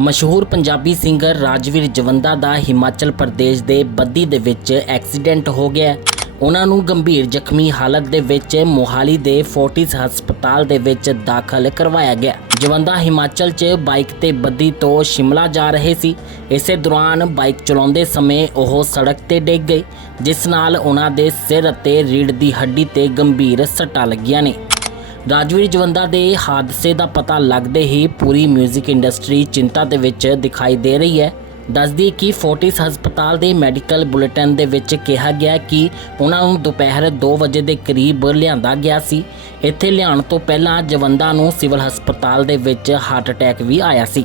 ਮਸ਼ਹੂਰ ਪੰਜਾਬੀ ਸਿੰਗਰ ਰਾਜਵੀਰ ਜਵੰਦਾ ਦਾ ਹਿਮਾਚਲ ਪ੍ਰਦੇਸ਼ ਦੇ ਬੱਦੀ ਦੇ ਵਿੱਚ ਐਕਸੀਡੈਂਟ ਹੋ ਗਿਆ ਉਹਨਾਂ ਨੂੰ ਗੰਭੀਰ ਜ਼ਖਮੀ ਹਾਲਤ ਦੇ ਵਿੱਚ ਮੋਹਾਲੀ ਦੇ ਫੋਰਟਿਸ ਹਸਪਤਾਲ ਦੇ ਵਿੱਚ ਦਾਖਲ ਕਰਵਾਇਆ ਗਿਆ। ਜਵੰਦਾ ਹਿਮਾਚਲ 'ਚ ਬਾਈਕ ਤੇ ਬੱਦੀ ਤੋਂ ਸ਼ਿਮਲਾ ਜਾ ਰਹੇ ਸੀ। ਇਸੇ ਦੌਰਾਨ ਬਾਈਕ ਚਲਾਉਂਦੇ ਸਮੇਂ ਉਹ ਸੜਕ ਤੇ ਡਿੱਗ ਗਏ ਜਿਸ ਨਾਲ ਉਹਨਾਂ ਦੇ ਸਿਰ ਅਤੇ ਰੀੜ੍ਹ ਦੀ ਹੱਡੀ ਤੇ ਗੰਭੀਰ ਸੱਟਾਂ ਲੱਗੀਆਂ ਨੇ। ਰਾਜਵੀਰ ਜਵੰਦਾ ਦੇ ਹਾਦਸੇ ਦਾ ਪਤਾ ਲੱਗਦੇ ਹੀ ਪੂਰੀ 뮤직 ਇੰਡਸਟਰੀ ਚਿੰਤਾ ਦੇ ਵਿੱਚ ਦਿਖਾਈ ਦੇ ਰਹੀ ਹੈ। ਦੱਸਦੀ ਕਿ ਫੋਰਟਿਸ ਹਸਪਤਾਲ ਦੇ ਮੈਡੀਕਲ ਬੁਲੇਟਿਨ ਦੇ ਵਿੱਚ ਕਿਹਾ ਗਿਆ ਕਿ ਉਹਨਾਂ ਨੂੰ ਦੁਪਹਿਰ 2 ਵਜੇ ਦੇ ਕਰੀਬ ਲਿਆਂਦਾ ਗਿਆ ਸੀ। ਇੱਥੇ ਲਿਆਉਣ ਤੋਂ ਪਹਿਲਾਂ ਜਵੰਦਾ ਨੂੰ ਸਿਵਲ ਹਸਪਤਾਲ ਦੇ ਵਿੱਚ ਹਾਰਟ ਅਟੈਕ ਵੀ ਆਇਆ ਸੀ।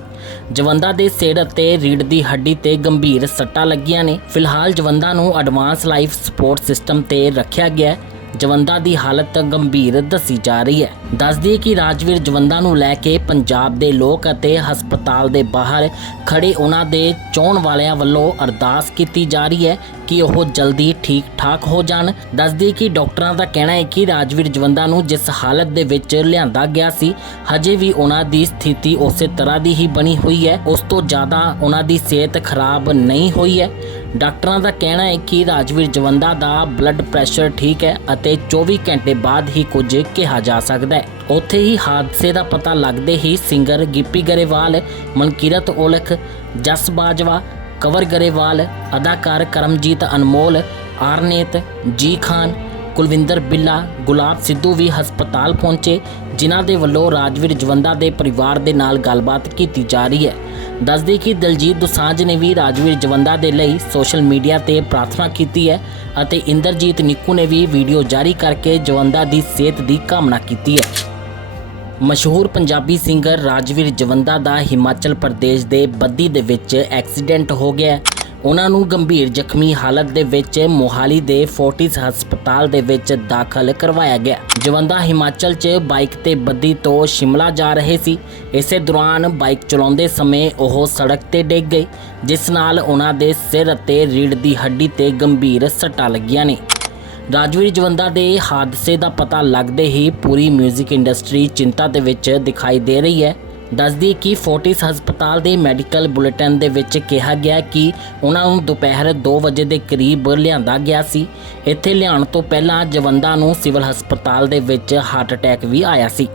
ਜਵੰਦਾ ਦੇ ਸਿਰ ਅਤੇ ਰੀੜ ਦੀ ਹੱਡੀ ਤੇ ਗੰਭੀਰ ਸੱਟਾਂ ਲੱਗੀਆਂ ਨੇ। ਫਿਲਹਾਲ ਜਵੰਦਾ ਨੂੰ ਐਡਵਾਂਸ ਲਾਈਫ ਸਪੋਰਟ ਸਿਸਟਮ ਤੇ ਰੱਖਿਆ ਗਿਆ ਹੈ। ਜਵੰਦਾ ਦੀ ਹਾਲਤ ਗੰਭੀਰ ਦੱਸੀ ਜਾ ਰਹੀ ਹੈ। ਦੱਸਦੀ ਹੈ ਕਿ ਰਾਜਵੀਰ ਜਵੰਦਾ ਨੂੰ ਲੈ ਕੇ ਪੰਜਾਬ ਦੇ ਲੋਕ ਅਤੇ ਹਸਪਤਾਲ ਦੇ ਬਾਹਰ ਖੜੇ ਉਹਨਾਂ ਦੇ ਚੋਣ ਵਾਲਿਆਂ ਵੱਲੋਂ ਅਰਦਾਸ ਕੀਤੀ ਜਾ ਰਹੀ ਹੈ। ਕਿ ਉਹ ਜਲਦੀ ਠੀਕ ਠਾਕ ਹੋ ਜਾਣ। ਦੱਸਦੀ ਕਿ ਡਾਕਟਰਾਂ ਦਾ ਕਹਿਣਾ ਹੈ ਕਿ ਰਾਜਵੀਰ ਜਵੰਦਾ ਨੂੰ ਜਿਸ ਹਾਲਤ ਦੇ ਵਿੱਚ ਲਿਆਂਦਾ ਗਿਆ ਸੀ, ਹਜੇ ਵੀ ਉਹਨਾਂ ਦੀ ਸਥਿਤੀ ਉਸੇ ਤਰ੍ਹਾਂ ਦੀ ਹੀ ਬਣੀ ਹੋਈ ਹੈ। ਉਸ ਤੋਂ ਜ਼ਿਆਦਾ ਉਹਨਾਂ ਦੀ ਸਿਹਤ ਖਰਾਬ ਨਹੀਂ ਹੋਈ ਹੈ। ਡਾਕਟਰਾਂ ਦਾ ਕਹਿਣਾ ਹੈ ਕਿ ਰਾਜਵੀਰ ਜਵੰਦਾ ਦਾ ਬਲੱਡ ਪ੍ਰੈਸ਼ਰ ਠੀਕ ਹੈ ਅਤੇ 24 ਘੰਟੇ ਬਾਅਦ ਹੀ ਕੁਝ ਕਿਹਾ ਜਾ ਸਕਦਾ ਹੈ। ਉੱਥੇ ਹੀ ਹਾਦਸੇ ਦਾ ਪਤਾ ਲੱਗਦੇ ਹੀ ਸਿੰਗਰ ਗਿੱਪੀ ਗਰੇਵਾਲ, ਮਨਕੀਰਤ ਔਲਖ ਜਸ ਬਾਜਵਾ ਕਵਰ ਗਰੇਵਾਲ ਅਦਾਕਾਰ ਕਰਮਜੀਤ ਅਨਮੋਲ ਆਰਨੇਤ ਜੀ ਖਾਨ ਕੁਲਵਿੰਦਰ ਬਿੱਲਾ ਗੁਲਾਬ ਸਿੱਧੂ ਵੀ ਹਸਪਤਾਲ ਪਹੁੰਚੇ ਜਿਨ੍ਹਾਂ ਦੇ ਵੱਲੋਂ ਰਾਜਵੀਰ ਜਵੰਦਾ ਦੇ ਪਰਿਵਾਰ ਦੇ ਨਾਲ ਗੱਲਬਾਤ ਕੀਤੀ ਜਾ ਰਹੀ ਹੈ ਦੱਸਦੇ ਕਿ ਦਲਜੀਤ ਦੁਸਾਂਝ ਨੇ ਵੀ ਰਾਜਵੀਰ ਜਵੰਦਾ ਦੇ ਲਈ ਸੋਸ਼ਲ ਮੀਡੀਆ ਤੇ ਪ੍ਰਾਰਥਨਾ ਕੀਤੀ ਹੈ ਅਤੇ ਇੰਦਰਜੀਤ ਨਿੱਕੂ ਨੇ ਵੀ ਵੀਡੀਓ ਜਾਰੀ ਕਰਕੇ ਜਵੰਦਾ ਦੀ ਸਿਹਤ ਦੀ ਕਾਮਨਾ ਕੀਤੀ ਹੈ ਮਸ਼ਹੂਰ ਪੰਜਾਬੀ ਸਿੰਗਰ ਰਾਜਵੀਰ ਜਵੰਦਾ ਦਾ ਹਿਮਾਚਲ ਪ੍ਰਦੇਸ਼ ਦੇ ਬੱਦੀ ਦੇ ਵਿੱਚ ਐਕਸੀਡੈਂਟ ਹੋ ਗਿਆ ਉਹਨਾਂ ਨੂੰ ਗੰਭੀਰ ਜ਼ਖਮੀ ਹਾਲਤ ਦੇ ਵਿੱਚ ਮੋਹਾਲੀ ਦੇ ਫੋਰਟਿਸ ਹਸਪਤਾਲ ਦੇ ਵਿੱਚ ਦਾਖਲ ਕਰਵਾਇਆ ਗਿਆ। ਜਵੰਦਾ ਹਿਮਾਚਲ 'ਚ ਬਾਈਕ ਤੇ ਬੱਦੀ ਤੋਂ ਸ਼ਿਮਲਾ ਜਾ ਰਹੇ ਸੀ। ਇਸੇ ਦੌਰਾਨ ਬਾਈਕ ਚਲਾਉਂਦੇ ਸਮੇਂ ਉਹ ਸੜਕ ਤੇ ਡਿੱਗ ਗਏ ਜਿਸ ਨਾਲ ਉਹਨਾਂ ਦੇ ਸਿਰ ਅਤੇ ਰੀੜ੍ਹ ਦੀ ਹੱਡੀ ਤੇ ਗੰਭੀਰ ਸੱਟਾਂ ਲੱਗੀਆਂ ਨੇ। ਰਾਜਵੀਰ ਜਵੰਦਾ ਦੇ ਹਾਦਸੇ ਦਾ ਪਤਾ ਲੱਗਦੇ ਹੀ ਪੂਰੀ 뮤직 ਇੰਡਸਟਰੀ ਚਿੰਤਾ ਦੇ ਵਿੱਚ ਦਿਖਾਈ ਦੇ ਰਹੀ ਹੈ। ਦੱਸਦੀ ਕਿ ਫੋਰਟਿਸ ਹਸਪਤਾਲ ਦੇ ਮੈਡੀਕਲ ਬੁਲੇਟਿਨ ਦੇ ਵਿੱਚ ਕਿਹਾ ਗਿਆ ਕਿ ਉਹਨਾਂ ਨੂੰ ਦੁਪਹਿਰ 2 ਵਜੇ ਦੇ ਕਰੀਬ ਲਿਆਂਦਾ ਗਿਆ ਸੀ। ਇੱਥੇ ਲਿਆਉਣ ਤੋਂ ਪਹਿਲਾਂ ਜਵੰਦਾ ਨੂੰ ਸਿਵਲ ਹਸਪਤਾਲ ਦੇ ਵਿੱਚ ਹਾਰਟ ਅਟੈਕ ਵੀ ਆਇਆ ਸੀ।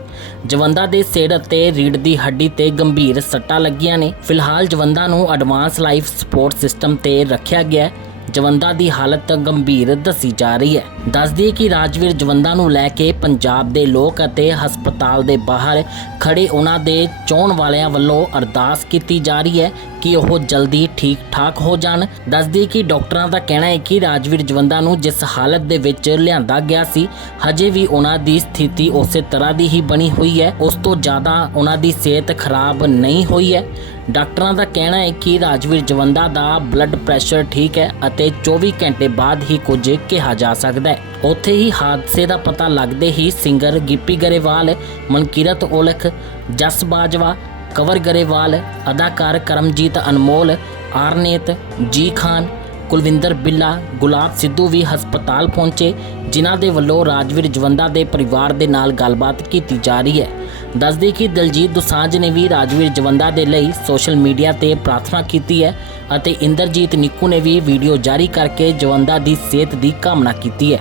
ਜਵੰਦਾ ਦੇ ਸਿਰ ਅਤੇ ਰੀੜ੍ਹ ਦੀ ਹੱਡੀ ਤੇ ਗੰਭੀਰ ਸੱਟਾਂ ਲੱਗੀਆਂ ਨੇ। ਫਿਲਹਾਲ ਜਵੰਦਾ ਨੂੰ ਐਡਵਾਂਸ ਲਾਈਫ ਸਪੋਰਟ ਸਿਸਟਮ ਤੇ ਰੱਖਿਆ ਗਿਆ ਹੈ। ਜਵੰਦਾ ਦੀ ਹਾਲਤ ਗੰਭੀਰ ਦੱਸੀ ਜਾ ਰਹੀ ਹੈ। ਦੱਸਦੀ ਕਿ ਰਾਜਵੀਰ ਜਵੰਦਾ ਨੂੰ ਲੈ ਕੇ ਪੰਜਾਬ ਦੇ ਲੋਕ ਅਤੇ ਹਸਪਤਾਲ ਦੇ ਬਾਹਰ ਖੜੇ ਉਹਨਾਂ ਦੇ ਚਾਹਣ ਵਾਲਿਆਂ ਵੱਲੋਂ ਅਰਦਾਸ ਕੀਤੀ ਜਾ ਰਹੀ ਹੈ ਕਿ ਉਹ ਜਲਦੀ ਠੀਕ ਠਾਕ ਹੋ ਜਾਣ। ਦੱਸਦੀ ਕਿ ਡਾਕਟਰਾਂ ਦਾ ਕਹਿਣਾ ਹੈ ਕਿ ਰਾਜਵੀਰ ਜਵੰਦਾ ਨੂੰ ਜਿਸ ਹਾਲਤ ਦੇ ਵਿੱਚ ਲਿਆਂਦਾ ਗਿਆ ਸੀ, ਹਜੇ ਵੀ ਉਹਨਾਂ ਦੀ ਸਥਿਤੀ ਉਸੇ ਤਰ੍ਹਾਂ ਦੀ ਹੀ ਬਣੀ ਹੋਈ ਹੈ। ਉਸ ਤੋਂ ਜ਼ਿਆਦਾ ਉਹਨਾਂ ਦੀ ਸਿਹਤ ਖਰਾਬ ਨਹੀਂ ਹੋਈ ਹੈ। ਡਾਕਟਰਾਂ ਦਾ ਕਹਿਣਾ ਹੈ ਕਿ ਰਾਜਵੀਰ ਜਵੰਦਾ ਦਾ ਬਲੱਡ ਪ੍ਰੈਸ਼ਰ ਠੀਕ ਹੈ ਅਤੇ 24 ਘੰਟੇ ਬਾਅਦ ਹੀ ਕੁਝ ਕਿਹਾ ਜਾ ਸਕਦਾ ਹੈ। ਉੱਥੇ ਹੀ ਹਾਦਸੇ ਦਾ ਪਤਾ ਲੱਗਦੇ ਹੀ ਸਿੰਗਰ ਗਿੱਪੀ ਗਰੇਵਾਲ ਮਨਕੀਰਤ ਔਲਖ, ਜਸ ਬਾਜਵਾ, ਕਵਰ ਗਰੇਵਾਲ, ਅਦਾਕਾਰ ਕਰਮਜੀਤ ਅਨਮੋਲ, ਆਰਨੇਤ, ਜੀ ਖਾਨ ਕੁਲਵਿੰਦਰ ਬਿੱਲਾ, ਗੁਲਾਬ ਸਿੱਧੂ ਵੀ ਹਸਪਤਾਲ ਪਹੁੰਚੇ, ਜਿਨ੍ਹਾਂ ਦੇ ਵੱਲੋਂ ਰਾਜਵੀਰ ਜਵੰਦਾ ਦੇ ਪਰਿਵਾਰ ਦੇ ਨਾਲ ਗੱਲਬਾਤ ਕੀਤੀ ਜਾ ਰਹੀ ਹੈ। ਦੱਸਦੇ ਕਿ ਦਲਜੀਤ ਦੋਸਾਂਝ ਨੇ ਵੀ ਰਾਜਵੀਰ ਜਵੰਦਾ ਦੇ ਲਈ ਸੋਸ਼ਲ ਮੀਡੀਆ ਤੇ ਪ੍ਰਾਰਥਨਾ ਕੀਤੀ ਹੈ ਅਤੇ ਇੰਦਰਜੀਤ ਨਿੱਕੂ ਨੇ ਵੀ ਵੀਡੀਓ ਜਾਰੀ ਕਰਕੇ ਜਵੰਦਾ ਦੀ ਸਿਹਤ ਦੀ ਕਾਮਨਾ ਕੀਤੀ ਹੈ।